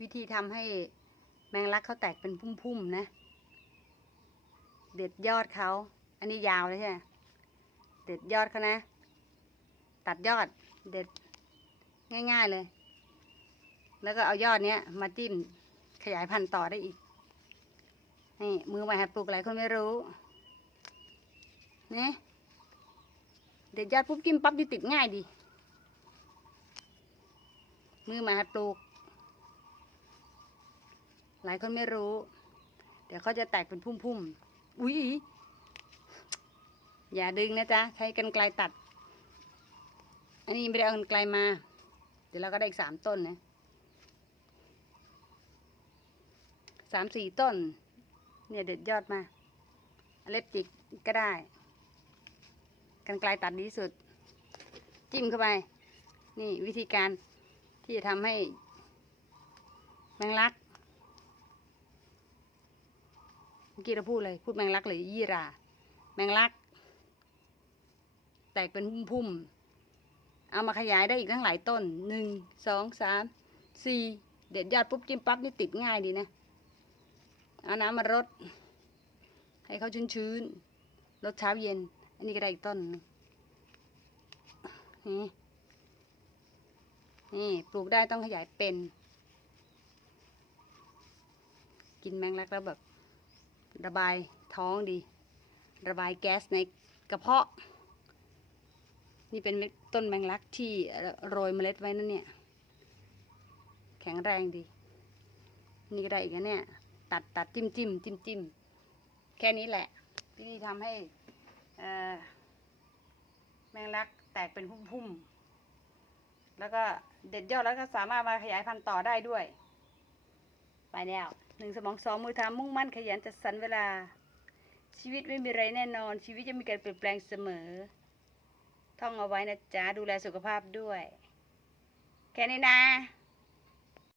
วิธีทำให้แมงลักเขาแตกเป็นพุ่มๆนะ เด็ดยอดเขาอันนี้ยาวเลยใช่ไหมเด็ดยอดเขานะ ตัดยอดเด็ดง่ายๆเลย แล้วก็เอายอดเนี้ยมาจิ้มขยายพันธุ์ต่อได้อีกนี่มือใหม่หัดปลูกหลายคนไม่รู้นี่เด็ดยอดปุ๊บจิ้มปั๊บดีติดง่ายดี มือใหม่หัดปลูก หลายคนไม่รู้ เดี๋ยวเขาจะแตกเป็นพุ่มๆ อุ๊ย อย่าดึงนะจ๊ะ ใช้กันไกลตัด อันนี้ไม่ได้เอากันไกลมา เดี๋ยวเราก็ได้อีกสามต้นนะสามสี่ต้น เนี่ยเด็ดยอดมาเอาเล็บจิกก็ได้ กันไกลตัดดีสุด จิ้มเข้าไป นี่วิธีการที่จะทำให้แมงลัก เมื่อกี้เราพูดเลย พูดแมงลักหรือยี่รา แมงลัก แตกเป็นพุ่มๆ เอามาขยายได้อีกทั้งหลายต้นหนึ่งสองสามสี่เด็ดยอดปุ๊บจิ้มปั๊บนี่ติดง่ายดีนะ เอาน้ำมารด ให้เขาชื้นๆรดเช้าเย็น อันนี้ก็ได้อีกต้นนี่นี่ปลูกได้ต้องขยายเป็น กินแมงลักแล้วแบบ ระบายท้องดี ระบายแก๊สในกระเพาะ นี่เป็นต้นแมงลักที่โรยเมล็ดไว้นั่นเนี่ย แข็งแรงดี นี่ก็ได้อีกนะเนี่ย ตัดตัดจิ้มจิ้มจิ้มจิ้มแค่นี้แหละวิธีทำให้แมงลักแตกเป็นพุ่มๆ แล้วก็เด็ดยอดแล้วก็สามารถมาขยายพันธุ์ต่อได้ด้วย ไปแล้วหนึ่งสมองสองมือทำมุ่งมั่นขยันจัดสรรเวลา ชีวิตไม่มีอะไรแน่นอน ชีวิตจะมีการเปลี่ยนแปลงเสมอ ท่องเอาไว้นะจ๊ะดูแลสุขภาพด้วย แค่นี้นะ